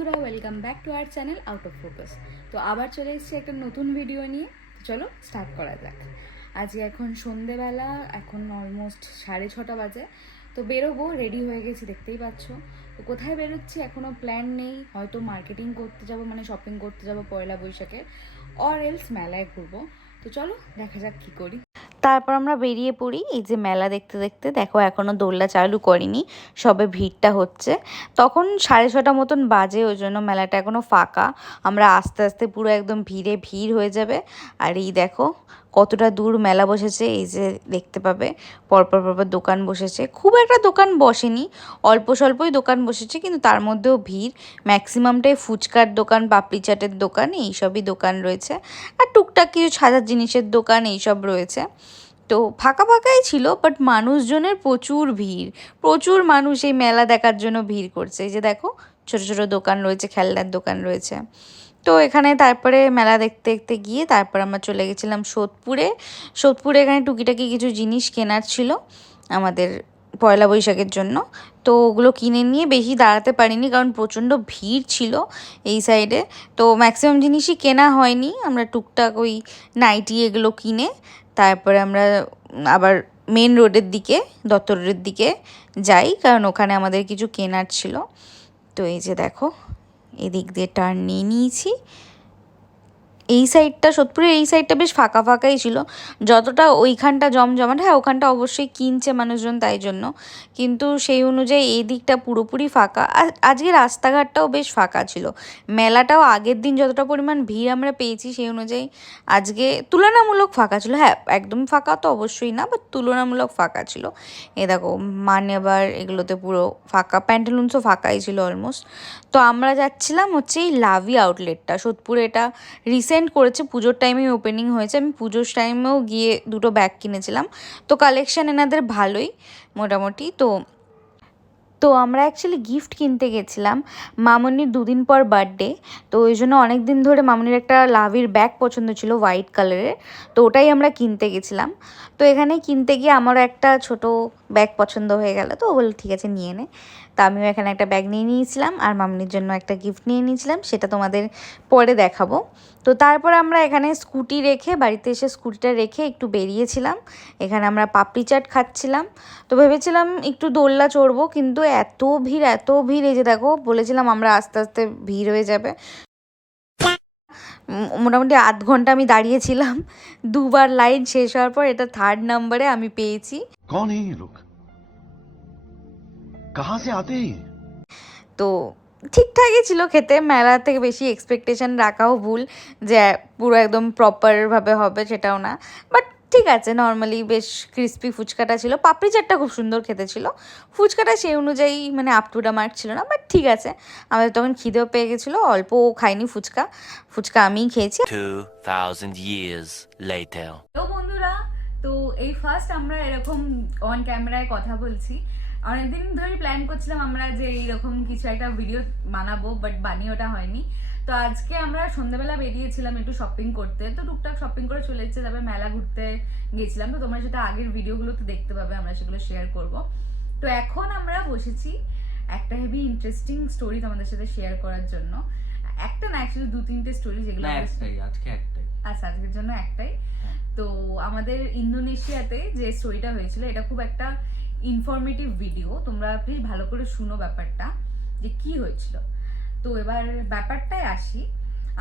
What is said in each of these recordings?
বন্ধুরা, welcome back to our channel out of focus. তো আবার চলে এসেছি একটা নতুন ভিডিও নিয়ে। চলো স্টার্ট করা যাক। আজকে এখন সন্ধেবেলা, এখন অলমোস্ট 6:30 বাজে। তো বেরোবো, রেডি হয়ে গেছি দেখতেই পাচ্ছ। তো কোথায় বেরোচ্ছি এখনও প্ল্যান নেই, হয়তো মার্কেটিং করতে যাব, মানে শপিং করতে যাব পয়লা বৈশাখের, অর এলস মেলায় ঘুরবো। তো চলো দেখা যাক কী করি। তারপর আমরা বেরিয়ে পড়ি। এই যে মেলা দেখতে দেখতে দেখো এখনও দোলনা চালু করেনি, সবে ভিড়টা হচ্ছে। তখন 6:30 মতন বাজে, ওই জন্য মেলাটা এখনও ফাঁকা। আমরা আস্তে আস্তে পুরো একদম ভিড় হয়ে যাবে। আর এই দেখো কতটা দূর মেলা বসেছে, এই যে দেখতে পাবে পরপর পরপর দোকান বসেছে। খুব একটা দোকান বসেনি, অল্প স্বল্পই দোকান বসেছে, কিন্তু তার মধ্যেও ভিড়। ম্যাক্সিমামটাই ফুচকার দোকান, পাপড়ি চাটের দোকান, এইসবই দোকান রয়েছে। আর টুকটাক কিছু সাজার জিনিসের দোকান এইসব রয়েছে। তো ফাঁকা ফাঁকাই ছিল, বাট মানুষজনের প্রচুর ভিড়, প্রচুর মানুষ এই মেলা দেখার জন্য ভিড় করছে। এই যে দেখো ছোট ছোট দোকান রয়েছে, খেলনার দোকান রয়েছে। তো এখানে তারপরে মেলা দেখতে দেখতে গিয়ে তারপর আমরা চলে গেছিলাম সোদপুরে এখানে টুকিটাকি কিছু জিনিস কেনার ছিল আমাদের পয়লা বৈশাখের জন্য। তো ওগুলো কিনে নিয়ে বেশি দাঁড়াতে পারিনি, কারণ প্রচণ্ড ভিড় ছিল এই সাইডে। তো ম্যাক্সিমাম জিনিসই কেনা হয়নি, আমরা টুকটাক ওই নাইটি এগুলো কিনে তারপরে আমরা আবার মেন রোডের দিকে, দত্ত রোডের দিকে যাই, কারণ ওখানে আমাদের কিছু কেনার ছিল। তো এই যে দেখো এদিক দিয়ে টার্ন নিয়ে নিয়েছি। এই সাইডটা, সোদপুরের এই সাইডটা বেশ ফাঁকা ফাঁকাই ছিল, যতটা ওইখানটা জমজমাট। হ্যাঁ, ওখানটা অবশ্যই কিনছে মানুষজন তাই জন্য, কিন্তু সেই অনুযায়ী এই দিকটা পুরোপুরি ফাঁকা। আজকে রাস্তাঘাটটাও বেশ ফাঁকা ছিল। মেলাটাও আগের দিন যতটা পরিমাণ ভিড় আমরা পেয়েছি সেই অনুযায়ী আজকে তুলনামূলক ফাঁকা ছিল। হ্যাঁ, একদম ফাঁকা তো অবশ্যই না, বাট তুলনামূলক ফাঁকা ছিল। এ দেখো মান্যবার এগুলোতে পুরো ফাঁকা, প্যান্টালুন্সও ফাঁকাই ছিল অলমোস্ট। তো আমরা যাচ্ছিলাম হচ্ছে এই লাভি আউটলেটটা, সোদপুরে এটা রিসেন্ট করেছে, পুজোর টাইমে ওপেনিং হয়েছে। আমি পুজোর টাইমেও গিয়ে দুটো ব্যাগ কিনেছিলাম। তো কালেকশান এনাদের ভালোই মোটামুটি। তো আমরা অ্যাকচুয়ালি গিফট কিনতে গেছিলাম, মামনির 2 দিন পর বার্থডে। তো ওই জন্য অনেক দিন ধরে মামনির একটা লাভির ব্যাগ পছন্দ ছিল হোয়াইট কালারের, তো ওটাই আমরা কিনতে গেছিলাম। তো এখানে কিনতে গিয়ে আমারও একটা ছোট ব্যাগ পছন্দ হয়ে গেল, তো ও বললো ঠিক আছে নিয়ে নে। তো আমিও এখানে একটা ব্যাগ নিয়ে নিয়েছিলাম, আর মামনির জন্য একটা গিফট নিয়ে নিয়েছিলাম, সেটা তোমাদের পরে দেখাবো। তো তারপর আমরা এখানে স্কুটি রেখে, বাড়িতে এসে স্কুটিটা রেখে একটু বেরিয়েছিলাম। এখানে আমরা পাপড়ি চাট খাচ্ছিলাম। তো ভেবেছিলাম একটু দোলনা চড়বো, কিন্তু এত ভিড়, এই যে দেখো বলেছিলাম আমরা আস্তে আস্তে ভিড় হয়ে যাবে। মোটামুটি আধ ঘন্টা আমি দাঁড়িয়েছিলাম। 2বার লাইন শেষ হওয়ার পর এটা 3rd নাম্বারে আমি পেয়েছি। कौन है ये लोग? कहाँ से आते हैं? তো ঠিকঠাকই ছিল খেতে, মেলা থেকে বেশি এক্সপেকটেশন রাখাও ভুল, যে পুরো একদম প্রপারভাবে হবে সেটাও না। বাট ঠিক আছে, নর্মালি বেশ ক্রিস্পি ফুচকাটা ছিল। পাপড়ি চাটটা খুব সুন্দর খেতে ছিল, ফুচকাটা সেই অনুযায়ী মানে আপ টু দ্য মার্ক ছিল না, বাট ঠিক আছে। আমাদের তখন খিদেও পেয়ে গেছিলো, অল্প খাইনি ফুচকা আমিই খেয়েছি। 2000 years later. তো বন্ধুরা, তো এই ফার্স্ট আমরা এরকম অন ক্যামেরায় কথা বলছি। অনেকদিন ধরে প্ল্যান করছিলাম আমরা যে এইরকম কিছু একটা ভিডিও বানাবো, বাট বানিয়ে ওটা হয়নি। তো আজকে আমরা সন্ধ্যাবেলা বেরিয়েছিলাম একটু শপিং করতে, তো টুকটাক শপিং করে চলে এসেছে, তারপরে মেলা ঘুরতে গেছিলাম। তো তোমরা সেটা আগের ভিডিওগুলো তো দেখতে পাবে, আমরা সেগুলো শেয়ার করব। তো এখন আমরা বসেছি একটা হেভি ইন্টারেস্টিং স্টোরি তোমাদের সাথে শেয়ার করার জন্য। একটা না, অ্যাকচুয়ালি 2-3টে স্টোরি, যেগুলো একটাই। আচ্ছা, আজকের জন্য একটাই। তো আমাদের ইন্দোনেশিয়াতে যে স্টোরিটা হয়েছিল, এটা খুব একটা ইনফরমেটিভ ভিডিও, তোমরা প্লিজ ভালো করে শুনো ব্যাপারটা যে কি হয়েছিল। তো এবার ব্যাপারটায় আসি।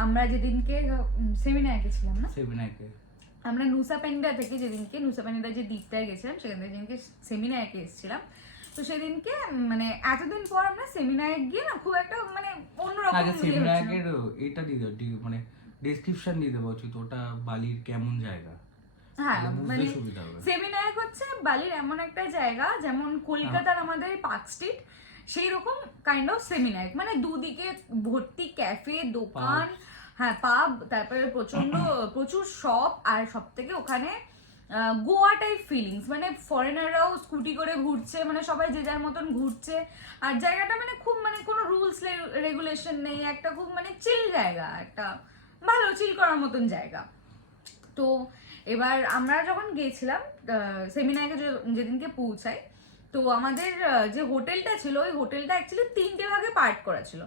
আমরা যেদিনকে সেমিনারে গেছিলাম না, আমরা নুসা পেন্ডা থেকে যেদিনকে নুসা পেন্ডা যে দ্বীপটায় গেছিলাম, সেখান থেকে যেদিনকে সেমিনারে এসেছিলাম, তো সেদিনকে মানে এতদিন পর আমরা সেমিনারে গিয়ে না খুব একটা মানে অন্যরকম এটা দিয়ে দাও, মানে ডেসক্রিপশন দিয়ে দেবো উচিত, ওটা বালির কেমন জায়গা। হ্যাঁ, মানে সেমিনার হচ্ছে বালির এমন একটা জায়গা, যেমন কলকাতার আমাদের পার্ক স্ট্রিট, সেই রকম কাইন্ড অফ সেমিনার। মানে দুদিকে ভর্তি ক্যাফে, দোকান, হ্যাঁ পাব, তারপরে প্রচুর শপ, আর সব থেকে ওখানে গোয়া টাইপ ফিলিংস, মানে ফরেনাররাও স্কুটি করে ঘুরছে, মানে সবাই যে যার মতন ঘুরছে। আর জায়গাটা মানে খুব মানে কোনো রুলস রেগুলেশন নেই, একটা খুব মানে চিল জায়গা, একটা ভালো চিল করার মতন জায়গা। তো এবার আমরা যখন গেছিলাম সেমিনারে, যেদিনকে পৌঁছাই, তো আমাদের যে হোটেলটা ছিল ওই হোটেলটা অ্যাকচুয়ালি 3টে ভাগে পার্ট করা ছিল।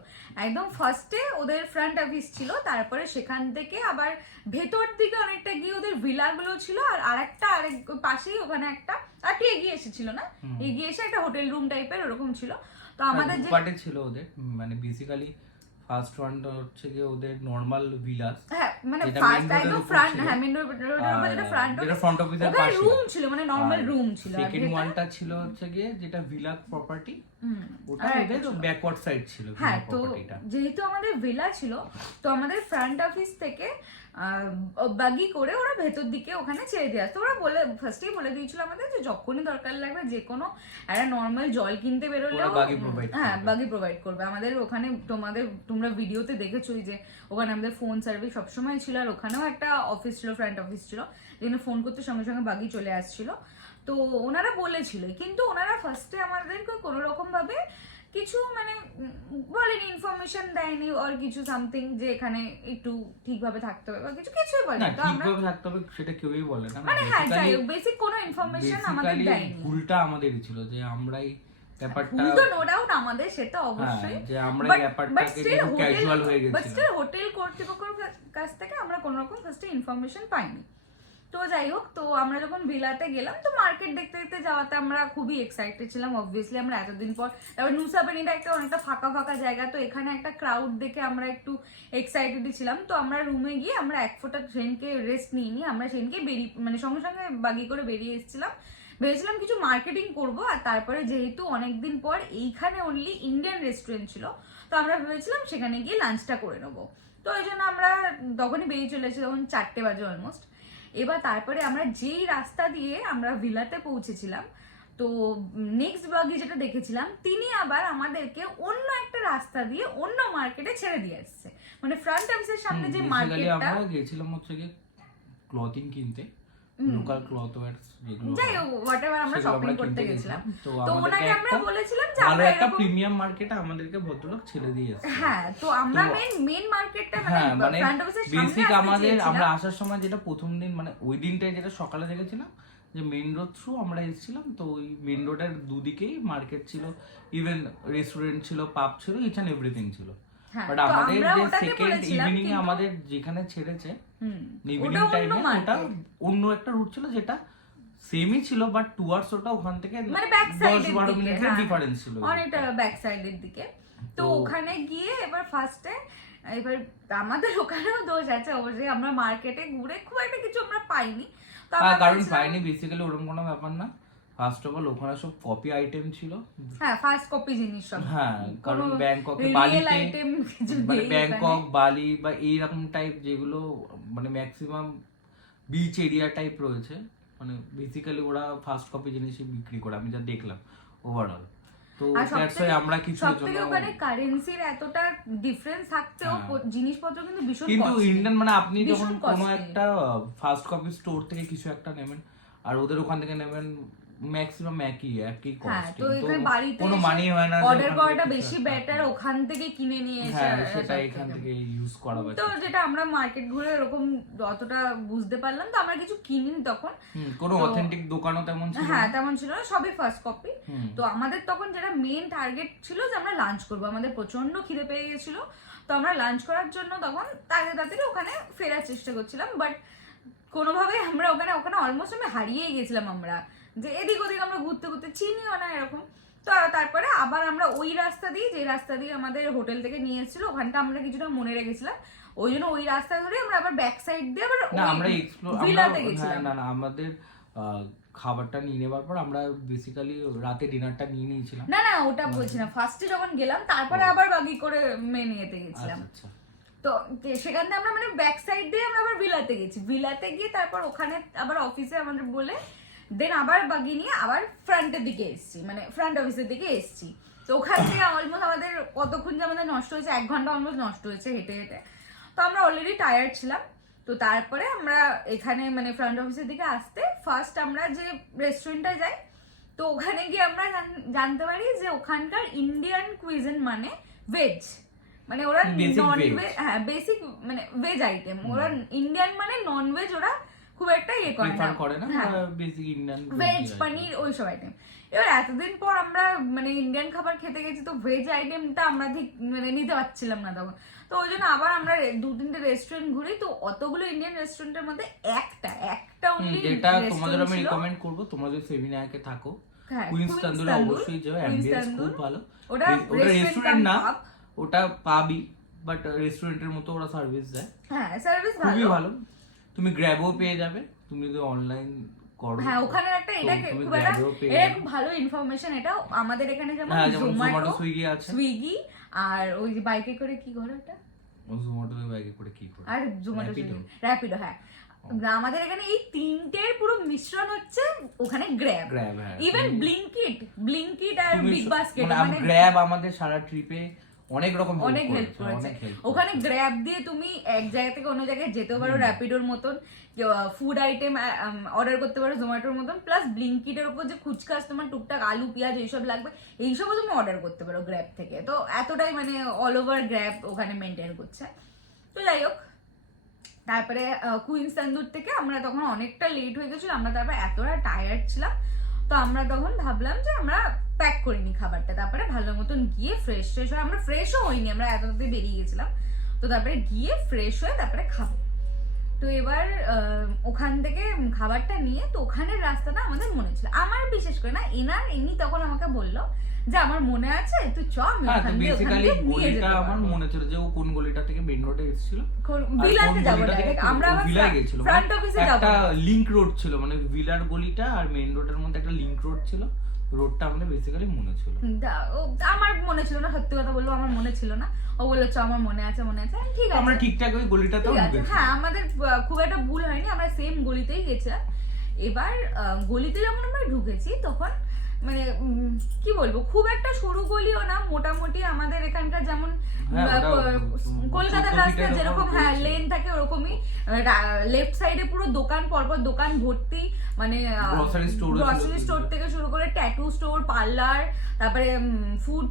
একদম ফার্স্টে ওদের ফ্রন্ট অফিস ছিল, তারপরে সেখান থেকে আবার ভেতর দিকে অনেকটা গিয়ে ওদের ভিলাগুলো ছিল, আর আরেক পাশেই ওখানে একটা আর কি এগিয়ে এসেছিল না, এগিয়ে এসে একটা হোটেল রুম টাইপের ওরকম ছিল। তো আমাদের যে পার্টে ছিল ওদের, মানে বেসিক্যালি ফার্স্ট ওয়ানটা হচ্ছে কি ওদের নরমাল ভিলাস, হ্যাঁ মানে ফার্স্ট একদম ফ্রন্ট, হ্যাঁ মেইন রোডের উপর যেটা ফ্রন্ট অফিসের ওখানে পাশে রুম ছিল, মানে নরমাল রুম ছিল। সেকেন্ড ওয়ানটা ছিল হচ্ছে গিয়ে যেটা ভিলা প্রপার্টি, ওটা ওদের ব্যাকওয়ার্ড সাইড ছিল হ্যাঁ। তো প্রপার্টিটা। যেহেতু আমাদের ভিলা ছিল, তো আমাদের ফ্রন্ট অফিস থেকে বাগি করে ওরা ভেতর দিকে ওখানে ছেড়ে দিয়ে আসতো। ওরা ফার্স্টেই বলে দিয়েছিল আমাদের যে যখনই দরকার লাগবে, যে কোনো একটা নর্মাল জল কিনতে বেরোলেও হ্যাঁ বাগি প্রোভাইড করবে আমাদের ওখানে। তোমরা ভিডিওতে দেখেছোই যে ওখানে আমাদের ফোন সার্ভিস সবসময় ছিল, আর ওখানেও একটা অফিস ছিল, ফ্রন্ট অফিস ছিল, যেখানে ফোন করতে সঙ্গে সঙ্গে বাগি চলে আসছিল। তো ওনারা বলেছিল, কিন্তু ওনারা ফার্স্টে আমাদেরকে কোনো রকম ভাবে কিছু মানে বলেনি, ইনফরমেশন দেয়নি আর কিছু সামথিং যে এখানে একটু ঠিকভাবে থাকতে হবে বা কিছুই বলেনি। তো আমরা ঠিকভাবে থাকতে হবে সেটা কেউই বলে না, মানে হ্যাঁ যাই হোক বেসিক কোনো ইনফরমেশন আমাদের দেয়নি। ভুলটা আমাদেরই ছিল যে আমরাই ব্যাপারটা, ভুল তো নো ডাউট আমাদের, সেটা অবশ্যই, যে আমরা ব্যাপারটাকে ক্যাজুয়াল হয়ে গেছিল। বাট স্টিল হোটেল কর্তৃপক্ষের কাছ থেকে আমরা কোনো রকম ফার্স্টে ইনফরমেশন পাইনি। তো যাই হোক, তো আমরা যখন ভিলাতে গেলাম, তো মার্কেট দেখতে দেখতে যাওয়াতে আমরা খুবই এক্সাইটেড ছিলাম। অবভিয়াসলি আমরা এতদিন পর, তারপর নুসাপেনিটা একটা অনেকটা ফাঁকা ফাঁকা জায়গা, তো এখানে একটা ক্রাউড দেখে আমরা একটু এক্সাইটেডই ছিলাম। তো আমরা রুমে গিয়ে আমরা এক ফোঁটা সেদিনকে রেস্ট নিইনি, আমরা সেদিনকে মানে সঙ্গে সঙ্গে বাগি করে বেরিয়ে এসেছিলাম। ভেবেছিলাম কিছু মার্কেটিং করব, আর তারপরে যেহেতু অনেকদিন পর এইখানে অনলি ইন্ডিয়ান রেস্টুরেন্ট ছিল, তো আমরা ভেবেছিলাম সেখানে গিয়ে লাঞ্চটা করে নেবো। তো ওই জন্য আমরা তখনই বেরিয়ে চলেছি, তখন 4টে বাজে অলমোস্ট। এবার তারপরে আমরা যেই রাস্তা দিয়ে আমরা ভিলাতে পৌঁছেছিলাম, তো নেক্সট ব্লগে যেটা দেখেছিলাম, তিনি আবার আমাদেরকে অন্য একটা রাস্তা দিয়ে অন্য মার্কেটে ছেড়ে দিয়ে আসছে। মানে ফ্রন্ট অফিসের সামনে যে মার্কেটটা, আমরা গেছিলাম হচ্ছে কি ক্লথিং কিনতে, লোকাল ক্লথ ওয়্যারস যেগুলো, যাই হোক হোয়াটএভার আমরা শপিং করতে গেছিলাম। তো ওনাকে আমরা বলেছিলাম যে আমরা আমরা একটা প্রিমিয়াম মার্কেটে আমাদেরকে ভদ্রলোক ছেড়ে দিয়ে এসেছে। হ্যাঁ, তো আমরা মেন মার্কেটটা মানে ফ্রন্ট অফিসের সামনে বেসিক আমাদের, আমরা আসার সময় যেটা প্রথম দিন মানে ওই দিনটাই যেটা সকালে দেখেছিলাম যে মেইন রোড থ্রু আমরা এসেছিলাম, তো ওই মেইন রোডের দুদিকেই মার্কেট ছিল, ইভেন রেস্টুরেন্ট ছিল, পাব ছিল, ইচ এন্ড এভরিথিং ছিল। বাট আমাদের যে সেকেন্ড ইভিনিং এ আমাদের যেখানে ছেড়েছে ইভিনিং টাইমে, ওটা অন্য একটা রুট ছিল যেটা সেমই ছিল, বাট টুয়ার্ডস ওটা ওখান থেকে মানে ব্যাক সাইডের 10-12 মিনিটের ডিফারেন্স ছিল, অনেকটা ব্যাক সাইডের দিকে। তো ওখানে গিয়ে এবার ফার্স্টে এবার আমাদের ওখানেও দোষ আছে অবশ্যই, আমরা মার্কেটে ঘুরে খুব একটা কিছু আমরা পাইনি। তো কারণ পাইনি বেসিক্যালি ওরকম কোনো ব্যাপার না। ফার্স্ট অফ অল ওখানে সব কপি আইটেম ছিল, হ্যাঁ ফার্স্ট কপি জিনিস সব, হ্যাঁ কারণ ব্যাংককে বালিতে, মানে ব্যাংকক বালি বা এইরকম টাইপ যেগুলো মানে ম্যাক্সিমাম বিচ এরিয়া টাইপ রয়েছে, মানে বেসিক্যালি ওরা ফার্স্ট কপি জিনিসই বিক্রি করে, আমি যা দেখলাম ওভারঅল। তো দ্যাটস ওয়াই আমরা কিছু জন্য ওখানে কারেন্সির এতটা ডিফারেন্স থাকতেও জিনিসপত্র কিন্তু ভীষণ কিন্তু ইন্ডিয়ান, মানে আপনি যখন কোনো একটা ফার্স্ট কপি স্টোর থেকে কিছু একটা নেবেন আর ওদের ওখান থেকে নেবেন, ম্যাক্সিমাম একই কস্ট, তো এখানে বাড়িতে কোনো মানি হয় না, অর্ডার করাটা বেশি বেটার ওখান থেকে কিনে নিয়ে এসে, হ্যাঁ সেটা এখান থেকে ইউজ করা হয়। তো যেটা আমরা মার্কেট ঘুরে এরকম অতটা বুঝতে পারলাম, তো আমরা কিছু কিনিনি তখন, কোনো অথেন্টিক দোকানও তেমন ছিল না, হ্যাঁ তেমন ছিল না, সবই ফার্স্ট কপি। তো আমাদের তখন যেটা মেইন টার্গেট ছিল যে আমরা লাঞ্চ করবো, আমাদের প্রচন্ড খিদে পেয়ে গেছিল, তো আমরা লাঞ্চ করার জন্য তখন তাড়াতাড়ি ওখানে ফেরার চেষ্টা করছিলাম। বাট কোনোভাবে আমরা ওখানে অলমোস্ট আমি হারিয়েই গেছিলাম, আমরা যে এদিক ওদিক আমরা ঘুরতে ঘুরতে চিনিও না এরকম। তো তারপরে আবার আমরা ওই রাস্তা দিয়ে, যে রাস্তা দিয়ে আমাদের হোটেল থেকে নিয়ে এসেছিল, ওখানটা আমরা কিছুটা মনে রেখেছিলাম, ওই জন্য ওই রাস্তা ধরে আমরা আবার ব্যাক সাইড দিয়ে আবার আমরা এক্সপ্লোর, ভিলাতে গেছিলাম। না আমাদের খাবারটা নিয়ে নেবার পর আমরা বেসিক্যালি রাতে ডিনারটা নিয়ে নিয়েছিলাম। না ওটা বলছি না, ফার্স্টে যখন গেলাম তারপরে আবার বাগি করে মেনিয়েতে গেছিলাম। আচ্ছা, তো সেখান থেকে আমরা মানে ব্যাক সাইড দিয়ে আমরা আবার ভিলাতে গেছি, ভিলাতে গিয়ে তারপর ওখানে আবার অফিসে আমাদের বলে দেন আবার বাগি নিয়ে আবার ফ্রন্টের দিকে এসেছি, মানে ফ্রন্ট অফিসের দিকে এসেছি। তো ওখান থেকে অলমোস্ট আমাদের কতক্ষণ যে আমাদের নষ্ট হয়েছে, 1 ঘন্টা অলমোস্ট নষ্ট হয়েছে হেঁটে হেঁটে। তো আমরা অলরেডি টায়ার্ড ছিলাম। তো তারপরে আমরা এখানে মানে ফ্রন্ট অফিসের দিকে আসতে ফার্স্ট আমরা যে রেস্টুরেন্টটা যাই, তো ওখানে গিয়ে আমরা জানতে পারি যে ওখানকার ইন্ডিয়ান কুইজিন মানে ভেজ, মানে ওরা নন ভেজ, হ্যাঁ বেসিক মানে ভেজ আইটেম, ওরা ইন্ডিয়ান মানে নন ভেজ ওরা খুব একটা ইয়ে করে প্রিফার না করে না, হ্যাঁ বেসিক ইন্ডিয়ান ভেজ পনির ওই সব আইটেম। এবার এতদিন পর আমরা মানে ইন্ডিয়ান খাবার খেতে গেছি, তো ভেজ আইটেমটা আমরা ঠিক মানে নিতে পারছিলাম না তখন, তো ওই জন্য আবার আমরা 2-3টে রেস্টুরেন্ট ঘুরি, তো অতগুলো ইন্ডিয়ান রেস্টুরেন্টের মধ্যে একটা অনলি যেটা তোমাদের আমি রিকমেন্ড করব, তোমরা যদি সেমিনাকে থাকো কুইন্স তন্দুরে অবশ্যই যাও, অ্যাম্বিয়েন্স খুব ভালো। ওটা রেস্টুরেন্ট না, ওটা পাবি, বাট রেস্টুরেন্টের মতো ওরা সার্ভিস দেয়, হ্যাঁ সার্ভিস খুবই ভালো। তুমি গ্র্যাবও পেয়ে যাবে, তুমি যদি অনলাইন করো। হ্যাঁ ওখানে একটা এটা খুব একটা খুব ভালো ইনফরমেশন। এটা আমাদের এখানে যেমন জোম্যাটো, সুইগি আছে, সুইগি আর ওই যে বাইকে করে কি করে ওটা, জোম্যাটো বাইকে করে কি করে, আর জোম্যাটো র‍্যাপিডো, হ্যাঁ আমাদের এখানে এই তিনটের পুরো মিশ্রণ হচ্ছে ওখানে গ্র্যাব, ইভেন ব্লিঙ্কিট আর বিগ বাস্কেট, মানে গ্র্যাব আমাদের সারা ট্রিপে অনেক রকম অনেক হেল্প করেছে। ওখানে গ্র্যাব দিয়ে তুমি এক জায়গা থেকে অন্য জায়গায় যেতে পারো র‍্যাপিডোর মতন, ফুড আইটেম অর্ডার করতে পারো জোম্যাটোর মতন, প্লাস ব্লিঙ্কিটের উপর যে খুচকাস তোমার টুকটাক আলু পেঁয়াজ এইসব লাগবে এইসবও তুমি অর্ডার করতে পারো গ্র্যাব থেকে। তো এতটাই মানে অল ওভার গ্র্যাব ওখানে মেনটেন করছে। তো যাই হোক, তারপরে কুইন্স তন্দুর থেকে আমরা তখন অনেকটা লেট হয়ে গেছিল, আমরা তারপরে এতটা টায়ার্ড ছিলাম, তো আমরা তখন ভাবলাম যে আমরা প্যাক করিনি খাবারটা, তারপরে ভালো মতন গিয়ে ফ্রেশ হয়ে, আমরা ফ্রেশও হইনি, আমরা এতটাতে বেরিয়ে গেছিলাম, তো তারপরে গিয়ে ফ্রেশ হয়ে তারপরে খাবো। তো এবার ওখান থেকে খাবারটা নিয়ে, তো ওখানের রাস্তাটা আমাদের মনে ছিল, আমার বিশেষ করে না, এমনি তখন আমাকে বললো যে আমার মনে আছে তুই চ, আমি ওখান দিয়ে নিয়ে যেতে পারবো। আমার মনে ছিল যে ও কোন গলিটা থেকে মেইন রোডে এসেছিল, ভিলাতে যাব ডাইরেক্ট, আমরা ভিলা গেছিল, ফ্রন্ট অফিসে যাব, একটা লিংক রোড ছিল, মানে ভিলার গলিটা আর মেইন রোডের মধ্যে একটা লিংক রোড ছিল, রোডটা আমাদের বেসিক্যালি মনে ছিল। আমার মনে ছিল না, সত্যি কথা বলবো আমার মনে ছিল না, ও বললো চ আমার মনে আছে, ঠিক আছে আমরা ঠিকঠাক ওই গলিটাতেও ঢুকেছি, হ্যাঁ আমাদের খুব একটা ভুল হয়নি, আমরা সেম গলিতেই গেছিলাম। এবার গলিতে যখন আমরা ঢুকেছি তখন মানে কি বলবো, খুব একটা সরু গলিও না, মোটামুটি আমাদের এখানকার যেমন কলকাতার রাস্তা যেরকম হ্যাঁ লেন থাকে ওরকমই, লেফট সাইডে পুরো দোকান, পরপর দোকান ভর্তি, মানে গ্রসারি স্টোর থেকে শুরু করে ট্যাটু স্টোর, পার্লার, তারপরে ফুড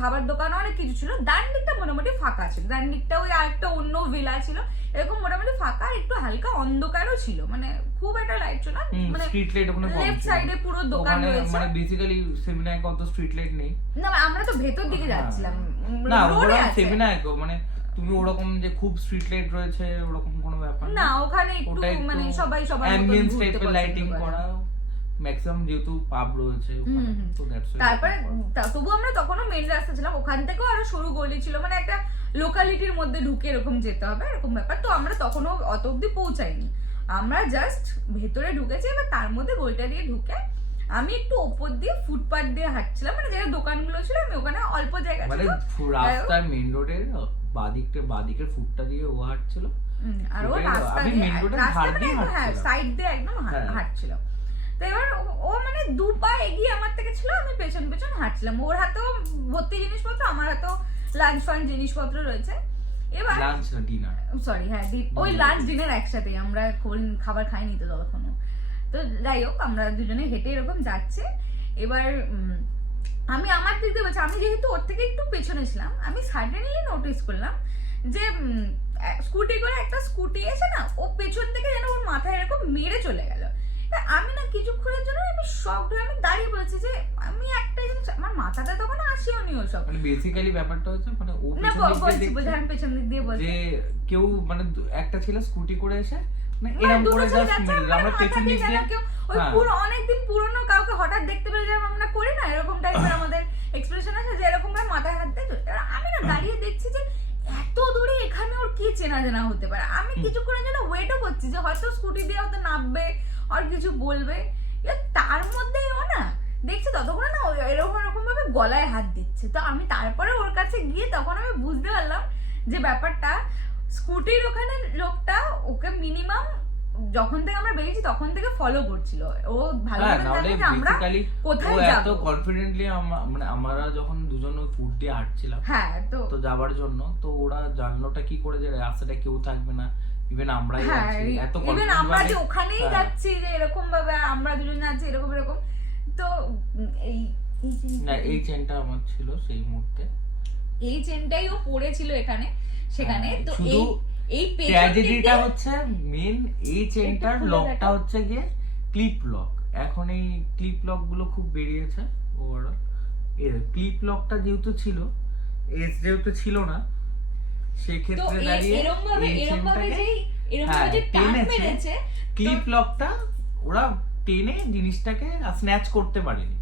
খাবার দোকান, অনেক কিছু ছিল। ডান দিকটা মোটামুটি ফাঁকা ছিল, ডান দিকটা ওই আরেকটা অন্য ভিলা ছিল, এরকম মোটামুটি ফাঁকা, একটু হালকা অন্ধকারও ছিল, মানে খুব একটা লাইট ছিল না, মানে স্ট্রিট লাইট ওখানে কম ছিল, লেফট সাইডে পুরো দোকান রয়েছে, মানে বেসিক্যালি সেমিনায় কত স্ট্রিট লাইট নেই না, আমরা তো ভেতর দিকে যাচ্ছিলাম না, ওরা সেমিনায় মানে তুমি ওরকম যে খুব স্ট্রিট লাইট রয়েছে ওরকম কোনো ব্যাপার না, ওখানে একটু মানে সবাই সবার অ্যাম্বিয়েন্স টাইপের লাইটিং করা, ম্যাক্সিমাম যেহেতু পাব রয়েছে ওখানে, তো দ্যাটস ওয়াই। তারপরে তবু আমরা তখনও মেইন রাস্তা ছিলাম, ওখান থেকেও আরো সরু গলি ছিল, মানে একটা লোকালিটির মধ্যে ঢুকে এরকম যেতে হবে এরকম ব্যাপার, তো আমরা তখনও অত অব্দি পৌঁছাইনি, আমরা জাস্ট ভেতরে ঢুকেছি। এবার তার মধ্যে গলিটা দিয়ে ঢুকে আমি একটু ওপর দিয়ে ফুটপাথ দিয়ে হাঁটছিলাম, মানে যেটা দোকানগুলো ছিল আমি ওখানে অল্প জায়গা মানে রাস্তার মেইন রোডের বাদিকের ফুটটা দিয়ে ও হাঁটছিল, আর ও রাস্তা হ্যাঁ সাইড দিয়ে একদম হাঁটছিল। তো এবার ও মানে দু পা এগিয়ে আমার থেকে ছিল, আমি পেছন পেছন হাঁটছিলাম, ওর হাতেও ভর্তি জিনিসপত্র, আমার হাতেও লাঞ্চ ফাঞ্চ জিনিসপত্র রয়েছে। এবার লাঞ্চ না ডিনার, সরি হ্যাঁ ওই লাঞ্চ ডিনার একসাথে, আমরা খাবার খাইনি তো ততক্ষণও। তো যাই হোক, আমরা দুজনে হেঁটে এরকম যাচ্ছে। এবার আমি আমার দিক দিয়ে বলছি, আমি যেহেতু ওর থেকে একটু পেছনে ছিলাম, আমি সাডেনলি নোটিস করলাম যে স্কুটি করে একটা স্কুটি এসে না, ও পেছন থেকে যেন ওর মাথায় এরকম মেরে চলে গেল। আমি না কিছুক্ষণের জন্য আমি শকড হয়ে আমি দাঁড়িয়ে বলছি যে আমি একটা জিনিস, আমার মাথাটা তখন আসিও নি ওসব, মানে বেসিক্যালি ব্যাপারটা হচ্ছে মানে ও পেছন দিক দিয়ে বলছি যে কেউ মানে একটা ছেলে স্কুটি করে এসে মানে এরকম করে জাস্ট মেরে, আমরা পেছন দিক দিয়ে ওই পুরো অনেকদিন পুরনো কাউকে হঠাৎ দেখতে পেলে যেমন আমরা করি না, এরকম টাইপের আমাদের এক্সপ্রেশন আছে যে এরকম ভাবে মাথায় হাত দিয়ে। আমি না দাঁড়িয়ে দেখছি যে এত দূরে এখানে ওর কি চেনা জানা হতে পারে, আমি কিছুক্ষণের জন্য ওয়েটও করছি যে হয়তো স্কুটি দিয়ে হয়তো নামবে আর কিছু বলবে, তার মধ্যেই ও না দেখছি ততক্ষণ না এরকম ভাবে গলায় হাত দিচ্ছে। তো আমি তারপরে ওর কাছে গিয়ে তখন আমি বুঝতে পারলাম যে ব্যাপারটা স্কুটির ওখানে লোকটা ওকে মিনিমাম যখন থেকে আমরা বেরিয়েছি তখন থেকে ফলো করছিল, ও ভালো করে জানে যে আমরা কোথায় যাব। এত কনফিডেন্টলি মানে আমরা যখন দুজন ওই ফুট দিয়ে হাঁটছিলাম হ্যাঁ তো যাবার জন্য, তো ওরা জানলোটা কি করে যে রাস্তাটা কেউ থাকবে না, ইভেন আমরাই আছি, এত ইভেন আমরা যে ওখানেই যাচ্ছি যে এরকম ভাবে আমরা দুজন যাচ্ছি এরকম এরকম। তো এই চেনটা আমার ছিল সেই মুহূর্তে, এই চেনটাই ও পড়েছিল এখানে সেখানে। তো এই ট্র্যাজেডিটা হচ্ছে মেন এই চেনটার একটু খুলে লকটা দেখাও। হচ্ছে গিয়ে ক্লিপ লক। এখন এই ক্লিপ লক গুলো খুব বেরিয়েছে ওভারঅল। এর ক্লিপ লকটা যেহেতু ছিল, এস যেহেতু ছিল না, তো সেক্ষেত্রে দাঁড়িয়ে এরকম ভাবে এই চেনটাকে যে টান টেনেছে। মেরেছে ক্লিপ লকটা ওরা টেনে জিনিসটাকে স্ন্যাচ করতে পারেনি,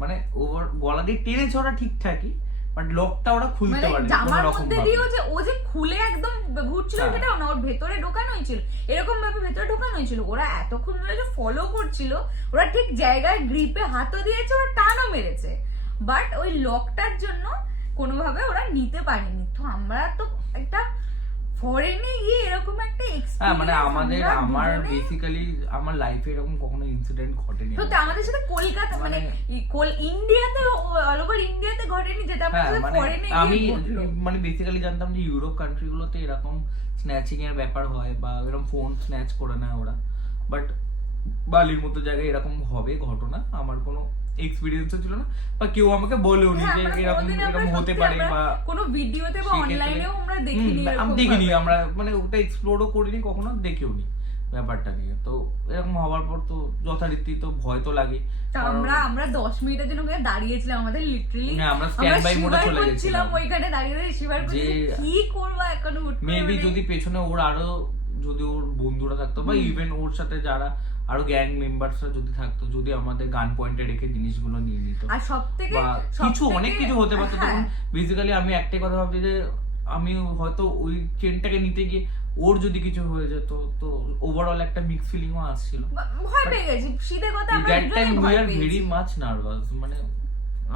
মানে ওভার গলা দিয়ে টেনেছে ওরা ঠিকঠাকই, বাট লকটা ওরা খুলতে মানে পারেনি জামার কোনো রকম মধ্যে ভাবে। দিয়ে ও যে খুলে একদম ঘুরছিল হ্যাঁ। সেটাও না, ওর ভেতরে ঢোকানো হয়েছিল, এরকম ভাবে ভেতরে ঢোকানো হয়েছিল। ওরা এতক্ষণ ধরে যে ফলো করছিল, ওরা ঠিক জায়গায় গ্রিপে হাতও দিয়েছে, ওরা টানও মেরেছে, বাট ওই লকটার জন্য কোনোভাবে ওরা নিতে পারেনি। তো আমরা তো একটা ফরেনে গিয়ে এরকম একটা হ্যাঁ মানে এক্সপেরিয়েন্স আমার বেসিক্যালি আমার লাইফে এরকম কখনো ইনসিডেন্ট ঘটেনি। তো আমাদের সাথে কলকাতা মানে ইন্ডিয়াতে অল ওভার ইন্ডিয়াতে ঘটেনি, যেটা হ্যাঁ আমাদের মানে ফরেনে আমি গিয়ে ঘটলো। মানে বেসিক্যালি জানতাম যে ইউরোপ কান্ট্রি গুলোতে এরকম স্ন্যাচিং এর ব্যাপার হয় বা এরকম ফোন স্ন্যাচ করে নেয় ওরা, বাট বালির মতো জায়গায় এরকম হবে ঘটনা আমার কোনো এক্সপিরিয়েন্সও ছিল না, বা কেউ আমাকে বলেও নি হ্যাঁ, যে আমরা এরকম কোনোদিন এরকম আমরা হতে সত্যি পারে আমরা বা কোনো ভিডিওতে বা সেক্ষেত্রে- অনলাইনেও আমরা দেখিনি আমি এরকম দেখিনি, ভাবে। আমরা মানে ওটা এক্সপ্লোরও করিনি কখনো, দেখেও নি ব্যাপারটা নিয়ে। তো এরকম হওয়ার পর তো যথারীতি তো ভয় তো লাগে। তা আমরা 10 মিনিটের জন্য ওখানে দাঁড়িয়েছিলাম, আমাদের লিটারালি হ্যাঁ, আমরা স্ট্যান্ড বাই মোডে চলে গেছিলাম ওইখানে দাঁড়িয়ে শিবার করছি যে কি করব এখন হুট করে মেবি মানে- যদি পেছনে ওর আরো যদি ওর বন্ধুরা থাকতো বা ইভেন ওর সাথে যারা আরো গ্যাং মেম্বারসরা যদি থাকতো, যদি আমাদের গান পয়েন্টে রেখে জিনিসগুলো নিয়ে নিত আর সবথেকে বা কিছু অনেক কিছু হতে পারতো। তখন বেসিক্যালি আমি একটাই কথা ভাবছি যে আমি হয়তো ওই চেনটাকে নিতে গিয়ে ওর যদি কিছু হয়ে যেত, তো ওভারঅল একটা মিক্স ফিলিংও আসছিল। ভয় পেয়ে গেছি, সিধে কথা আমরা দ্যাট টাইম দুজনেই উই ভয় আর ভেরি পেয়েছি। মাচ নার্ভাস, মানে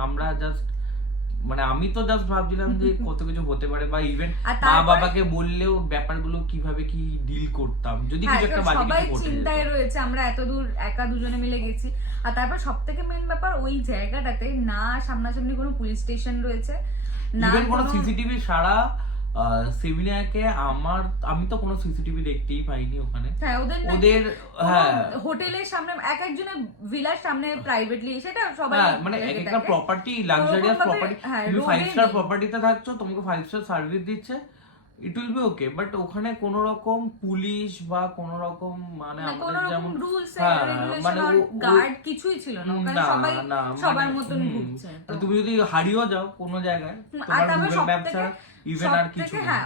আমরা জাস্ট মানে আমি তো জাস্ট ভাবছিলাম যে কত কিছু হতে পারে, বা ইভেন আর মা তারপরে- বাবাকে বললেও ব্যাপারগুলো কিভাবে কি ডিল করতাম যদি কিছু একটা বাজে সবাই কিছু ঘটে যেত। চিন্তায় রয়েছে, আমরা এত দূর একা দুজনে মিলে গেছি। আর তারপর সবথেকে মেন ব্যাপার ওই জায়গাটাতে না সামনাসামনি কোনো পুলিশ স্টেশন রয়েছে, না ইভেন কোনো কোনো সিসিটিভি সারা সেমিনারকে আমি তো কোনো সিসিটিভি দেখতেই পাইনি ওখানে। হ্যাঁ ওদের হ্যাঁ হোটেলের সামনে এক একজনের ভিলার সামনে প্রাইভেটলি, সেটা সবাই হ্যাঁ মানে এক একটা দেখে। প্রপার্টি লাক্সারিয়াস ওরকমভাবে, প্রপার্টি, হ্যাঁ, তুমি road 5 এ স্টার নেই। প্রপার্টিতে থাকছো, তোমাকে 5 স্টার সার্ভিস দিচ্ছে, it will be okay, but ওখানে কোনো রকম পুলিশ বা কোনো রকম মানে না, কোনো আমাদের রকম যেমন রুলস হ্যাঁ, রেগুলেশন মানে আর গার্ড কিছুই ছিল না ওখানে, না, সবাই না, সবার মানে, মতন ঘুরছে। তো তুমি যদি হারিয়েও যাও কোনো জায়গায়, আর তোমার তারপরে গুগল ম্যাপ সবথেকে- ছাড়া ইভেন আর কিছু সবথেকে হ্যাঁ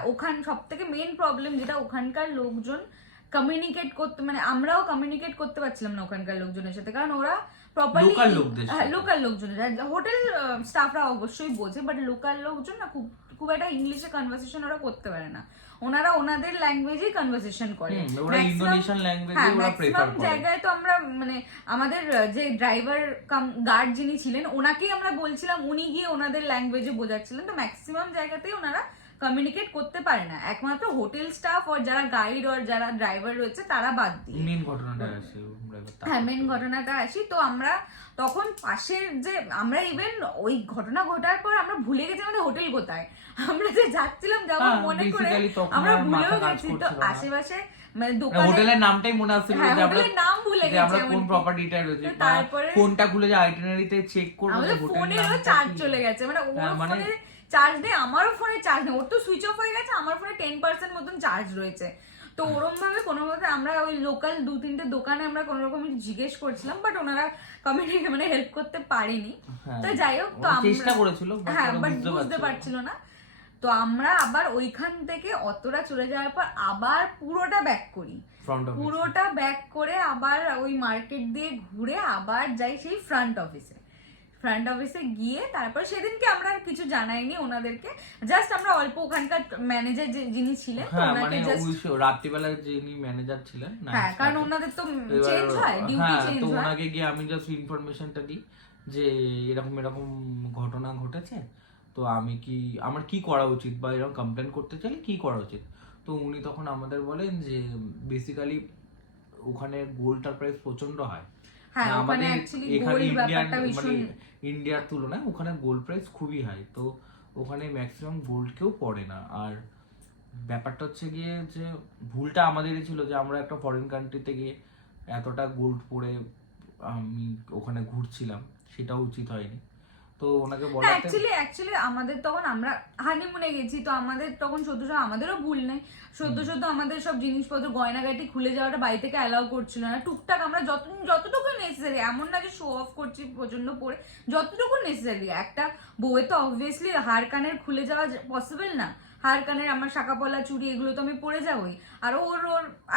সবথেকে মেইন প্রবলেম যেটা ওখানকার লোকজন কমিউনিকেট করতে, মানে আমরাও কমিউনিকেট করতে পারছিলাম না ওখানকার লোকজনের সাথে, কারণ ওরা প্রপারলি Local লোকদের সাথে। লোকাল লোকজন, হোটেল স্টাফরা অবশ্যই বোঝে, বাট লোকাল লোকজন না খুব খুব একটা ইংলিশে কনভারসেশন ওরা করতে পারে না, ওনারা ওনাদের ল্যাঙ্গুয়েজেই কনভারসেশন করে। ওরা Maximum- ইন্দোনেশিয়ান ল্যাঙ্গুয়েজে হ্যাঁ, ওরা প্রেফার maximum করে। জায়গায় তো আমরা মানে আমাদের যে ড্রাইভার কাম গার্ড যিনি ছিলেন ওনাকেই আমরা বলছিলাম, উনি গিয়ে ওনাদের ল্যাঙ্গুয়েজে বোঝাচ্ছিলেন। তো ম্যাক্সিমাম জায়গাতেই ওনারা কমিউনিকেট করতে পারে না, একমাত্র হোটেল স্টাফ আর যারা গাইড আর যারা ড্রাইভার রয়েছে তারা বাদ দিয়ে। মেন ঘটনাটা আসে হ্যাঁ, মেন ঘটনাটা আসি। তো আমরা তখন পাশের যে আমরা ইভেন ওই ঘটনা ঘটার পর আমরা ভুলে গেছি আমাদের হোটেল কোথায়, আমরা যে যাচ্ছিলাম যাবো হ্যাঁ, মনে করে basically তখন আমরা আর ভুলেও মাথা কাজ গেছি। তো করছিল না। আশেপাশে মানে দোকানে হোটেলের নামটাই মনে আসছিল হ্যাঁ, যে আমরা হোটেলের নাম ভুলে যে আমরা গেছি কোন এমনকি। প্রপার্টিটায় রয়েছে, তো তারপরে ফোনটা খুলে যে আইটিনারিতে চেক করব আমাদের যে হোটেল ফোনেরও চার্জ চলে গেছে, মানে ওর হ্যাঁ, মানে- ফোনে চার্জ নেই, আমারও ফোনে চার্জ নেই, ওর তো সুইচ অফ হয়ে গেছে, আমার ফোনে 10% মতন চার্জ রয়েছে। তো ওরম ভাবে কোনো মতে আমরা ওই লোকাল 2-3টে দোকানে আমরা কোনো রকম জিজ্ঞেস করছিলাম, বাট ওনারা কমিউনিটি মানে হেল্প করতে পারেনি। হ্যাঁ, তো যাই হোক, তো ওরা আমরা চেষ্টা করেছিল, but হ্যাঁ ওরা বাট বুঝতে বুঝতে পারছিল পারছিল না। তো আমরা আবার ওইখান থেকে অতটা চলে যাওয়ার পর আবার পুরোটা ব্যাক করি, ফ্রন্ট অফ পুরোটা ব্যাক করে আবার ওই মার্কেট দিয়ে ঘুরে আবার যাই সেই ফ্রন্ট অফিসে গিয়ে তারপর সেদিনকে আমরা আর কিছু জানাইনি ওনাদেরকে, জাস্ট আমরা অল্প ওখানকার ম্যানেজার যিনি ছিলেন তো হ্যাঁ ওনাকে মানে জাস্ট ওই রাত্রিবেলা যিনি ম্যানেজার ছিলেন হ্যাঁ, কারণ ওনাদের তো এবার চেঞ্জ হয়, ডিউটি হ্যাঁ, চেঞ্জ তো হয়। ওনাকে গিয়ে আমি জাস্ট ইনফরমেশনটা দিই যে এরকম এরকম ঘটনা ঘটেছে, তো আমার কি করা উচিত বা এরকম কমপ্লেন করতে চাইলে কি করা উচিত। তো উনি তখন আমাদের বলেন যে বেসিক্যালি ওখানে গোল্ডটার প্রাইস প্রচন্ড হয়, হ্যাঁ, মানে ওখানে আমাদের অ্যাকচুয়ালি এখানে গোল্ড ইন্ডিয়ান ব্যাপারটা মানে ভীষণ ইন্ডিয়ার তুলনায় ওখানে গোল্ড প্রাইস খুবই হাই, তো ওখানে ম্যাক্সিমাম গোল্ড কেউ পড়ে না। আর ব্যাপারটা হচ্ছে গিয়ে যে ভুলটা আমাদেরই ছিল যে আমরা একটা ফরেন কান্ট্রিতে গিয়ে এতটা গোল্ড পরে আমি ওখানে ঘুরছিলাম, সেটা উচিত হয়নি। তো তো ওনাকে বলাতে অ্যাকচুয়ালি আমাদের তখন আমরা হানিমুনে গেছি, তো আমাদের তখন সদ্য আমাদেরও ভুল নেই, সদ্য আমাদের সব জিনিসপত্র গয়নাগাটি খুলে যাওয়াটা বাড়ি থেকে অ্যালাউ করছিল না। টুকটাক আমরা যতটুকু নেসেসারি, এমন না যে শো অফ করছি প্রচন্ড পরে, যতটুকু নেসেসারি। একটা বউয়ের তো অবভিয়াসলি হাড় কানের খুলে যাওয়া পসিবল না, হাড় কানের আমার শাঁকাপলা চুড়ি এগুলো তো আমি পরে যাবোই, আর ওর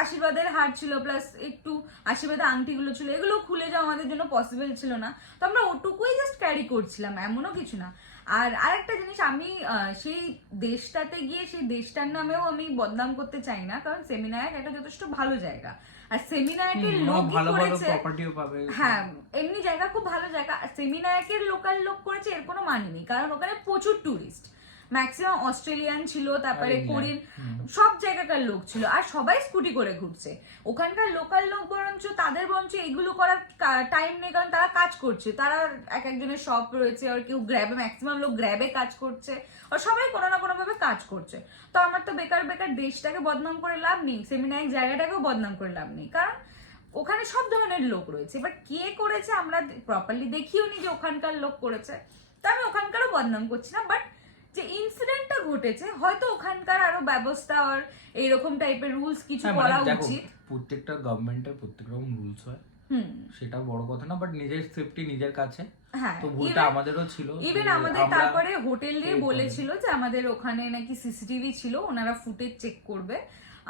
আশীর্বাদের হার ছিল, প্লাস একটু আশীর্বাদের আংটিগুলো ছিল, এগুলো খুলে যাওয়া আমাদের জন্য পসিবল ছিল না। তো আমরা ওটুকুই জাস্ট ক্যারি করছিলাম, এমনও কিছু না। আর আরেকটা জিনিস, আমি সেই দেশটাতে গিয়ে সেই দেশটার নামেও আমি বদনাম করতে চাই না, কারণ সেমিনায়ক একটা যথেষ্ট ভালো জায়গা, আর সেমিনায়কের লোক করেছে, হ্যাঁ এমনি জায়গা খুব ভালো জায়গা, আর সেমিনায়কের লোকাল লোক করেছে এর কোনো মানে নেই, কারণ ওখানে প্রচুর টুরিস্ট, ম্যাক্সিমাম অস্ট্রেলিয়ান ছিল, তারপরে কোরিয়ান, সব জায়গাকার লোক ছিল, আর সবাই স্কুটি করে ঘুরছে। ওখানকার লোকাল লোক বরঞ্চ তাদের এইগুলো করার টাইম নেই, কারণ তারা কাজ করছে, তারা এক একজনের শপ রয়েছে, আর কেউ গ্র্যাবে, ম্যাক্সিমাম লোক গ্র্যাবে কাজ করছে, আর সবাই কোনো না কোনো ভাবে কাজ করছে। তো আমার তো বেকার দেশটাকে বদনাম করে লাভ নেই, সেমিনায়ক জায়গাটাকেও বদনাম করে লাভ নেই, কারণ ওখানে সব ধরনের লোক রয়েছে। এবার কে করেছে আমরা প্রপারলি দেখিও নি যে ওখানকার লোক করেছে, তো আমি ওখানকারও বদনাম করছি না, বাট যে ইনসিডেন্টটা ঘটেছে হয়তো ওখানকার আরো ব্যবস্থা আর এইরকম টাইপের রুলস কিছু করা উচিত। প্রত্যেকটা গভর্নমেন্টের প্রত্যেক রকম রুলস হয়, সেটা বড় কথা না, বাট নিজের সেফটি নিজের কাছে, তো ভুলটা আমাদেরও ছিল। ইভেন আমাদের তারপরে হোটেল দিয়ে বলেছিল যে আমাদের ওখানে নাকি সিসিটিভি ছিল, ওনারা ফুটেজ চেক করবে,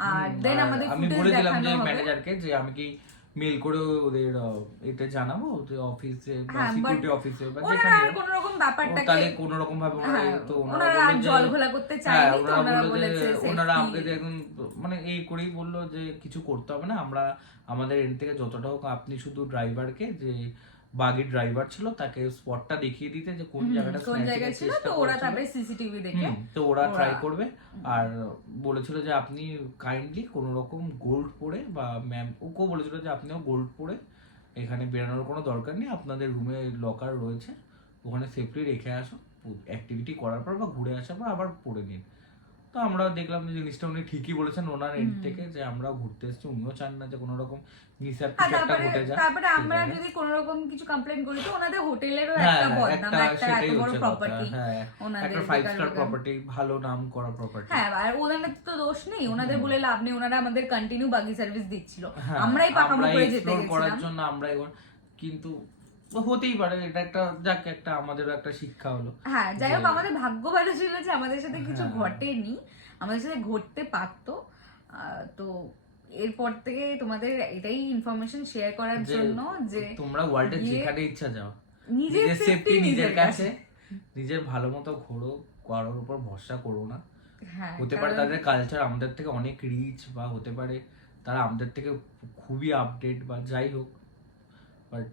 আর দেন আমাদের আমি বলেছিলাম যে ম্যানেজারকে যে আমি কি মেল করে ওদের এতে জানাবো যে অফিসে বা সিকিউরিটি অফিসে বা যেখানে কোনো রকম ব্যাপারটাকে তাহলে কোনো রকম ভাবে ওনারা জল ঘোলা করতে চায়নি, তো ওনারা বলেছে ওনারা আমাকে দেখুন মানে এই করেই বললো যে কিছু করতে হবে না, আমরা আমাদের এন্ড থেকে যতটা হোক, আপনি শুধু ড্রাইভারকে, যে বাগির ড্রাইভার ছিল তাকে স্পটটা দেখিয়ে দিতে যে কোন জায়গাটা ছিল, তো ওরা তারপরে সিসিটিভি দেখে তো ওরা ট্রাই করবে। আর বলেছিল যে আপনি কাইন্ডলি কোনো রকম গোল্ড পরে, বা ম্যাম ওকেও বলেছিল যে আপনিও গোল্ড পরে এখানে বেরানোর কোনো দরকার নেই, আপনাদের রুমে লকার রয়েছে, ওখানে সেফলি রেখে আসো, অ্যাক্টিভিটি করার পর বা ঘুরে আসার পর আবার পরে নিন। তো আমরা দেখলাম যে জিনিসটা উনি ঠিকই বলেছেন ওনার এন্ড থেকে, যে আমরা ঘুরতে এসেছি, উনিও চান না যে কোনো রকম মিসহ্যাপ কিছু একটা ঘটে যায়। তারপরে আমরা যদি কোনো রকম কিছু কমপ্লেইন করি তো ওনাদের হোটেলেরও একটা বদনাম, একটা এত বড় প্রপার্টি, ওনাদের একটা 5 স্টার প্রপার্টি, ভালো নাম করা প্রপার্টি, হ্যাঁ, আর ওনাদের তো দোষ নেই, ওনাদের বলে লাভ নেই, ওনারা আমাদের কন্টিনিউ বাগি সার্ভিস দিচ্ছিল, আমরাই পাকামো করে যেতে গেছিলাম করার জন্য, আমরা কিন্তু হতেই পারে, এটা একটা যাক একটা আমাদেরও একটা শিক্ষা হলো। হ্যাঁ, যাই হোক আমাদের ভাগ্য ভালো ছিল যে আমাদের সাথে কিছু ঘটেনি, আমাদের সাথে ঘটতে পারতো। তো এরপর থেকে তোমাদের এটাই ইনফরমেশন শেয়ার করার জন্য যে তোমরা ওয়ার্ল্ডে যেখানে ইচ্ছা যাও, নিজের সেফটি নিজের কাছে, নিজের ভালো মতো ঘোরো, কারোর উপর ভরসা করো না। হতে পারে তাদের কালচার আমাদের থেকে অনেক রিচ, বা হতে পারে তারা আমাদের থেকে খুবই আপডেট, বা যাই হোক, বাট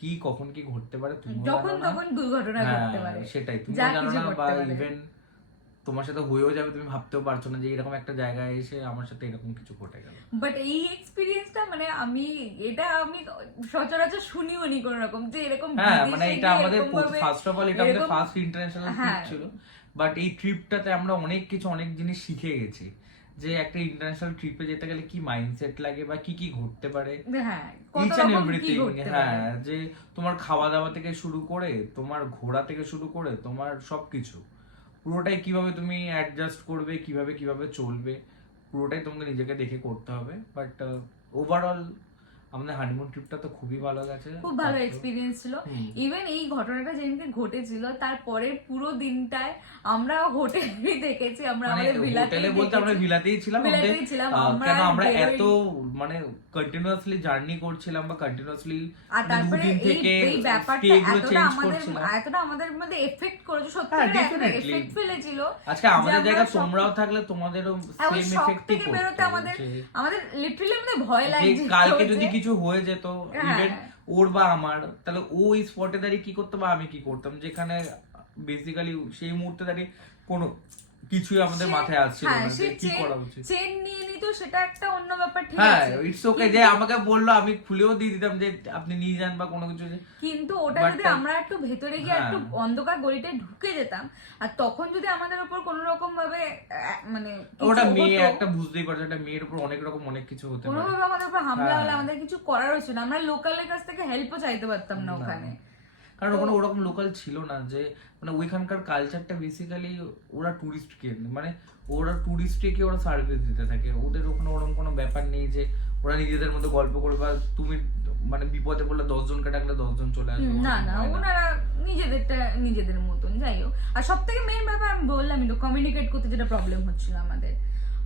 কি কখন কি ঘটতে পারে তুমি যখন তখন দুর্ঘটনা ঘটতে পারে, সেটাই তুমি জানো না, বা ইভেন তোমার সাথে হয়েও যাবে, তুমি ভাবতেও পারছো না যে এরকম একটা জায়গায় এসে আমার সাথে এরকম কিছু ঘটে গেল। বাট এই এক্সপেরিয়েন্সটা মানে আমি সচরাচর শুনিও নি কোন রকম যে এরকম, মানে এটা আমাদের ফার্স্ট অফ অল এটা আমাদের ফার্স্ট ইন্টারন্যাশনাল ট্রিপ ছিল, বাট এই ট্রিপটাতে আমরা অনেক জিনিস শিখে গেছি, যে একটা ইন্টারন্যাশনাল ট্রিপে যেতে গেলে কি মাইন্ডসেট লাগে, বা কি কি ঘটতে পারে, ইচ এন্ড এভরিথিং। হ্যাঁ, যে তোমার খাওয়া দাওয়া থেকে শুরু করে, তোমার ঘোরা থেকে শুরু করে, তোমার সবকিছু পুরোটাই কিভাবে তুমি অ্যাডজাস্ট করবে, কিভাবে চলবে, পুরোটাই তোমাকে নিজেকে দেখে করতে হবে। বাট ওভারঅল আমাদের হানিমুন ট্রিপটা তো খুবই ভালো গেছে, খুব ভালো এক্সপিরিয়েন্স ছিল। ইভেন এই ঘটনাটা যেদিনকে ঘটেছিল তারপরে পুরো দিনটায় আমরা হোটেলেই দেখেছি, আমরা আমাদের হোটেলে বলতে আমরা ভিলাতেই ছিলাম, কেন আমরা এত মানে কন্টিনিউয়াসলি জার্নি করছিলাম, বা কন্টিনিউয়াসলি দুদিন থেকে এই ব্যাপারটা এতটা আমাদের মধ্যে এফেক্ট করেছে, সত্যি এফেক্ট ফেলেছিল। আজকে আমাদের জায়গা তোমরাও থাকলে তোমাদেরও সেম এফেক্টই করতে, আমাদের লিটারালি আমাদের ভয় লাগছে কালকে যদি কিছু হয়ে যেত, ইভেন ওর বা আমার, তাহলে ওই স্পটে দাঁড়িয়ে কি করতো বা আমি কি করতাম, যেখানে বেসিক্যালি সেই মুহূর্তে দাঁড়িয়ে কোনো কিছুই আমাদের মাথায় আসছিল না যে কি করা উচিত। চেন নিয়ে নিত সেটা একটা অন্য ব্যাপার, ঠিক আছে, ইটস ওকে, যে আমাকে বললো আমি খুলেও দিয়ে দিতাম যে আপনি নিয়ে যান বা কোনো কিছু, কিন্তু ওটা যদি আমরা একটু ভেতরে গিয়ে একটু অন্ধকার গলিতে ঢুকে যেতাম, আর তখন যদি আমাদের উপর কোনো রকম ভাবে মানে ওটা মেয়ে একটা বুঝতেই পারছো, একটা মেয়ের উপর অনেক রকম অনেক কিছু হতে পারে, কোনো ভাবে আমাদের উপর হামলা হলে আমাদের কিছু করার হচ্ছে না, আমরা লোকালের কাছ থেকে হেল্পও চাইতে পারতাম না ওখানে। কারণ ওখানে ওরকম লোকাল ছিল না, যে মানে ওইখানকার কালচারটা বেসিক্যালি ওরা টুরিস্টকে মানে ওরা টুরিস্টকে ওরা সার্ভিস দিতে থাকে, ওদের ওখানে ওরকম কোনো ব্যাপার নেই যে ওরা নিজেদের মধ্যে গল্প করবে বা তুমি মানে বিপদে পড়লে 10 জনকে ডাকলে 10 জন চলে আসবে, না না ওনারা নিজেদেরটা নিজেদের মতন। যাই হোক, আর সব থেকে মেন ব্যাপার আমি বললামই তো, কমিউনিকেট করতে যেটা প্রবলেম হচ্ছিল আমাদের।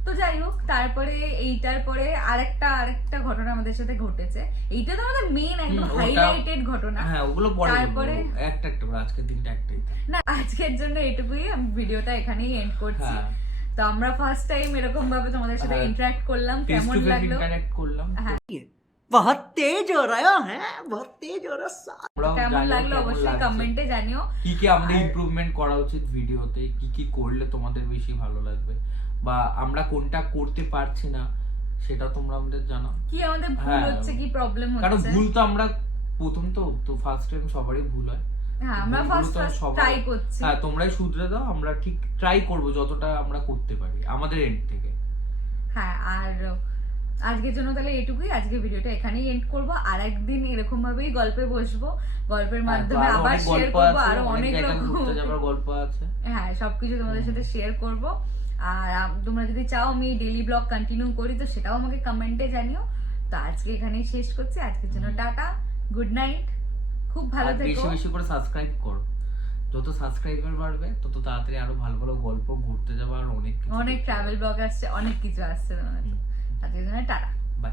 তো যাই হোক, তারপরে এইটার পরে আরেকটা ঘটনা আমাদের সাথে ঘটেছে। এইটা তো আমাদের মেন একদম হাইলাইটেড ঘটনা। হ্যাঁ ওগুলো পরে তারপরে একটা করে, আজকের দিনটা একটাই। না, আজকের জন্য এটুকুই, আমি ভিডিওটা এখানেই এন্ড করছি। তো আমরা ফার্স্ট টাইম এরকম ভাবে তোমাদের সাথে ইন্টারঅ্যাক্ট করলাম, কেমন লাগলো? ইন্টারঅ্যাক্ট করলাম, হ্যাঁ बहुत तेज हो रहा है, बहुत तेज हो रहा है। কেমন লাগলো অবশ্যই কমেন্টে জানিও। কি কি আমাদের ইমপ্রুভমেন্ট করা উচিত ভিডিওতে, কি কি করলে তোমাদের বেশি ভালো লাগবে, বা আমরা কোনটা করতে পারছি না সেটা তোমরা আমাদের জানাও। কি আমাদের ভুল হচ্ছে, কি প্রবলেম হচ্ছে, কারণ ভুল তো আমরা প্রথম তো ফার্স্ট টাইম সবারই ভুল হয়। হ্যাঁ আমরা ফার্স্ট ট্রাই করছি। হ্যাঁ তোমরাই শুধরে দাও, আমরা ঠিক ট্রাই করব যতটা আমরা করতে পারি আমাদের এন্ড থেকে। হ্যাঁ, আর আজকের জন্য তাহলে এটুকুই, আজকে ভিডিওটা এখানেই এন্ড করব। আর একদিন এরকম ভাবেই গল্পে বসবো, গল্পের মাধ্যমে আবার শেয়ার করব, আরো অনেক রকম ঘুরতে যাবার গল্প আছে। হ্যাঁ সবকিছু তোমাদের সাথে শেয়ার করব। আর তোমরা যদি চাও আমি ডেইলি ব্লগ কন্টিনিউ করি তো সেটাও আমাকে কমেন্টে জানিও। তো আজকে এখানেই শেষ করছি, আজকের জন্য টাটা, গুড নাইট, খুব ভালো থেকো। বেশি বেশি করে সাবস্ক্রাইব করো, যত সাবস্ক্রাইবার বাড়বে তত তাড়াতাড়ি আরো ভালো ভালো গল্প, ঘুরতে যাওয়ার অনেক ট্রাভেল ব্লগ আসছে, অনেক কিছু আসছে তোমাদের। আজকের জন্য টাটা, বাই।